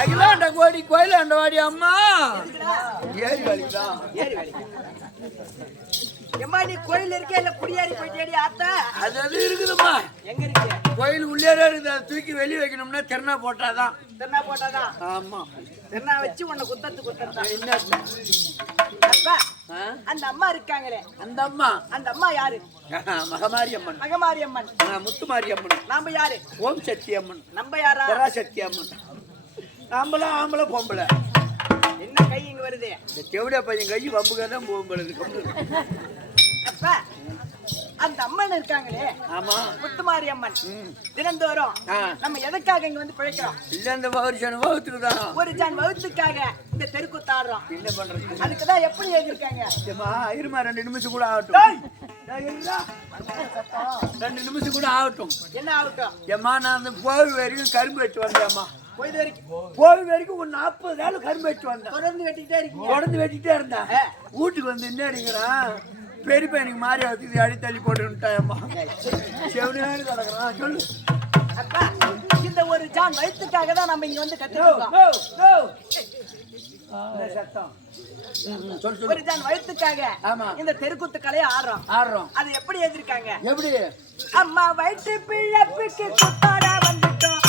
அகிலாண்ட கோடி கோயிலாண்ட வாடி அம்மா ஏரி வலிதான் ஏரி வலி எம்மா நீ கோயில் இருக்கே இல்ல குடியாரி போயிட்டேடி ஆத்தா அது அது இருக்குதும்மா எங்க இருக்கு கோயில் உள்ளேயே இருக்குது அதை தூக்கி வெளியே வைக்கணும்னா தெருனா போட்டாதான் தென்னா போட்டாதான் ஆமா தென்னா வச்சு உன்னை குத்தத்தான் என்ன அப்பா அந்த அம்மா இருக்காங்களே அந்த அம்மா யாரு மகமாரி அம்மன் மகமாரி அம்மன் முத்துமாரி அம்மன் நாம யாரு ஓம் சக்தி அம்மன் நம்ம யாரா பராசக்தி அம்மன் நாமளும் ஆம்பளை பொம்பளை என்ன கை இங்க வருது செவிடா பையன் கை வம்புக்கதான் போகும்போது அப்பா அந்த அம்மன் இருக்காங்களே ஆமா முத்துமாரி அம்மன் தினந்தோறும் நம்ம எதுக்காக இங்க வந்து பிழைக்கிறோம் இல்ல இந்த வருஷம் வகுத்துக்குதான் ஒரு ஜான் வகுத்துக்காக இந்த தெருக்குத்தாடுறோம் என்ன பண்றது அதுக்குதான் எப்படி எழுதிருக்காங்க இருமா 2 நிமிஷம் கூட ஆகட்டும் 2 நிமிஷம் கூட ஆகட்டும் என்ன ஆகட்டும் ஏமா நான் அந்த கோவில் வரைக்கும் கரும்பு வெட்டு வந்தேம்மா கோவில் வரைக்கும் ஒரு 40 நாள் கரும்பு வெட்டு வந்தேன் தொடர்ந்து வெட்டிக்கிட்டே இருக்கீங்க தொடர்ந்து வெட்டிட்டே இருந்தேன் வீட்டுக்கு வந்து என்ன அடிக்கிறான் பெரிய பையனுக்கு மாறி வச்சு அடி தள்ளி போட்டுட்டாயம்மா செவனு கிடக்குறான் சொல்லு அப்பா இந்த ஒரு ஜான் வயிற்றுக்காக தான் நம்ம இங்க வந்து கத்துக்கிட்டோம் ஒரு ஜான் வயிற்றுக்காக இந்த தெருக்கூத்து கலையை ஆடுறோம் அது எப்படி எழுதிருக்காங்க எப்படி அம்மா வயிற்று பிழப்புக்கு குத்தாட வந்துட்டோம்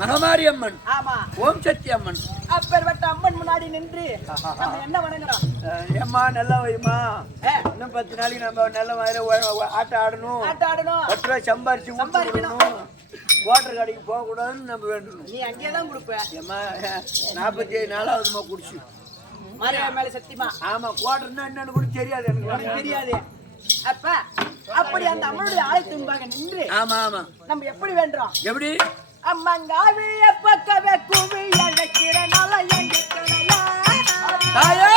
மகமாரி அம்மன் ஆமா ஓம் சக்தி அம்மன் அப்பேர்வட்ட அம்மன் முன்னாடி நின்று நம்ம என்ன வணங்குறோம் ஏம்மா நல்லா வைமா இன்னும் 10 நாளைக்கு நம்ம நல்ல மாதிரி ஆட்ட ஆடணும் 10 ரூபாய் சம்பாரிக்கணும் வாட்டர் கடைக்கு போக கூடாதுன்னு நம்ம வேண்டணும் நீ அங்கேதான் கொடுப்ப ஏம்மா 47 நாளாவதுமா குடிச்சு மாரியா மேல சத்தியமா ஆமா குவாட்டர்னா என்னன்னு கூட தெரியாது எனக்கு தெரியாது அப்ப அப்படி அந்த அம்மனுடைய ஆலயத்து முன்பாக நின்று ஆமா ஆமா நம்ம எப்படி வேண்டோம் எப்படி அம்மங்காவிய பக்கவே குவி அழைக்கிற நாள எங்க தாயே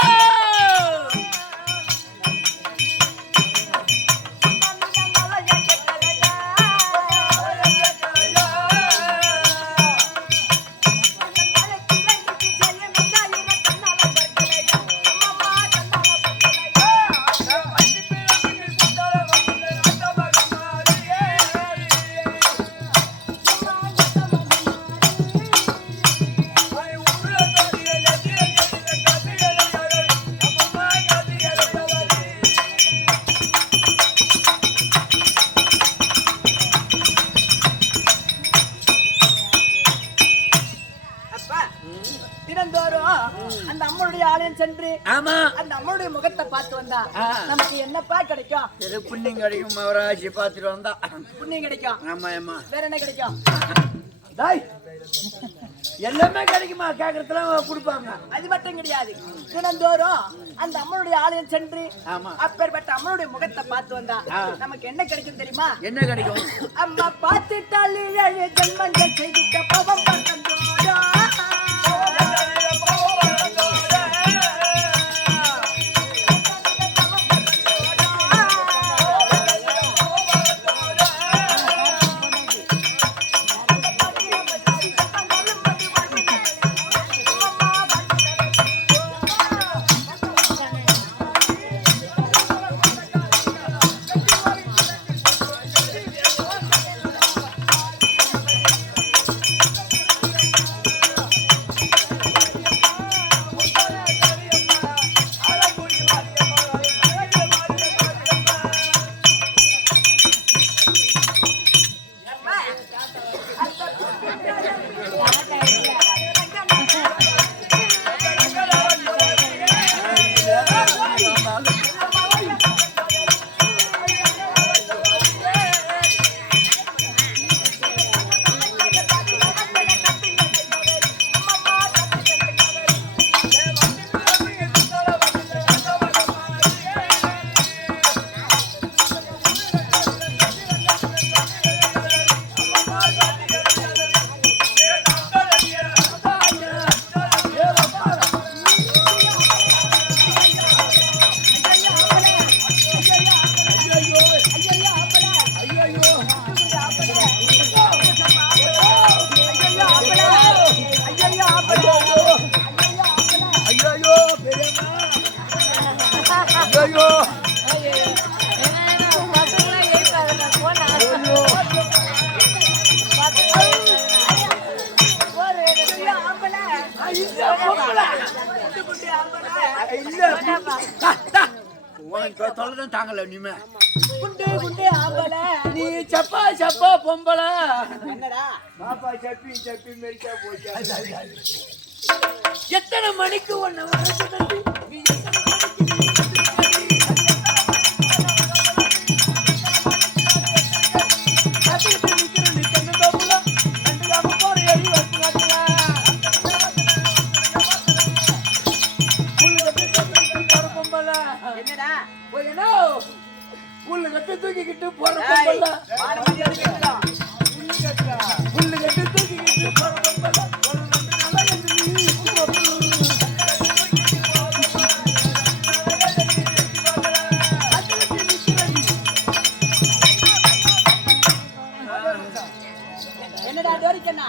சென்று ஆமா அந்த அம்மனுடைய முகத்தை பார்த்து வந்தா நமக்கு என்னப்பா கிடைக்கும்? இது புண்ணியம் கிடைக்கும். மகராசி பார்த்துட்டு வந்தா புண்ணியம் கிடைக்கும். ஆமா ஆமா. வேற என்ன கிடைக்கும்? எல்லாமே கிடைக்குமா? கேக்குறதுலாம் கொடுப்பாங்க. அது மட்டும் கிடையாது, தினந்தோறும் அந்த அம்மனுடைய ஆலயம் சென்று அப்பேற்பட்ட அம்மனுடைய முகத்தை பார்த்து வந்தா நமக்கு என்ன கிடைக்கும் தெரியுமா? என்ன கிடைக்கும்? அம்மா பார்த்துட்டால் 7 ஜென்மங்கள் செய்திட்ட பவம் பக்கந்தோடா. தாங்கல நீமே குண்டே குண்டே ஆம்பளை நீ சப்பா சப்பா பொம்பளை. என்னடா பாப்பா சப்பி சப்பி மெரிக்கா போச்சு. எத்தனை மணிக்கு ஒண்ணு புல்லு கட்டு தூக்கிக்கிட்டு போற பொம்பளை. புல்லு கட்டு தூக்கிக்கிட்டு போற பொம்பளை. என்னடா டோரிக்கண்ணா?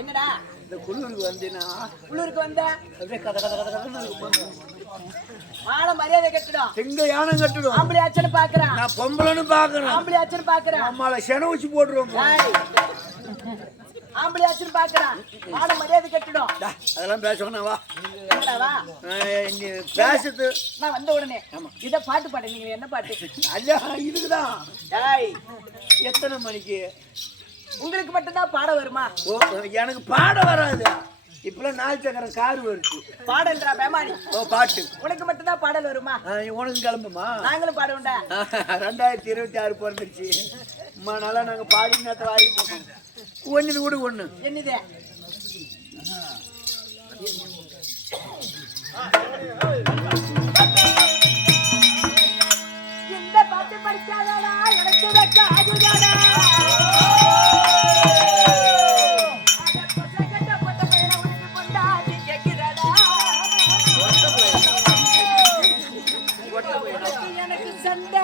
என்னடா இந்த குள்ளூருக்கு வந்தேனா? உள்ளூருக்கு வந்த அப்படியே கத கத கத கதன்னு மாலை மரியாதை கட்டுடும். எங்க யானை கட்டுடும். ஆம்பளை ஆச்சன்னு பாக்குறான். நான் பொம்பளைன்னு பாக்குறேன். ஆம்பளை ஆச்சன்னு பாக்குறான். அம்மால சென வச்சு போடுறோம். ஆம்பளை ஆச்சன்னு பாக்குறான். மாலை மரியாதை கட்டுடும். அதெல்லாம் பேசணும். வா என்னடா வா நீ பேசுது. நான் வந்த உடனே இத பாட்டு பாடு. நீங்க என்ன பாட்டு? ஐயா இதுக்குதான். டேய் எத்தனை மணிக்கு? உங்களுக்கு மட்டும்தான் பாட வருமா? ஓ எனக்கு பாட வராது. இப்பெல்லாம் 4 சக்கர கார் வருது. பாடல்ரா பேமானி. ஓ பாட்டு. உனக்கு மட்டும்தான் பாடல் வருமா? உனக்கு கிளம்புமா? நாங்களும் பாடுவோம்டா. 2026 பிறந்துருச்சு. அம்மா நல்லா நாங்க பாடி நேரத்தை வாங்கி போட்டோம். ஒன்னு கூட ஒண்ணு என்னது? இந்த பாட்டு படிக்காதடா எனக்கு வைக்காதுடா. எனக்கு சண்டை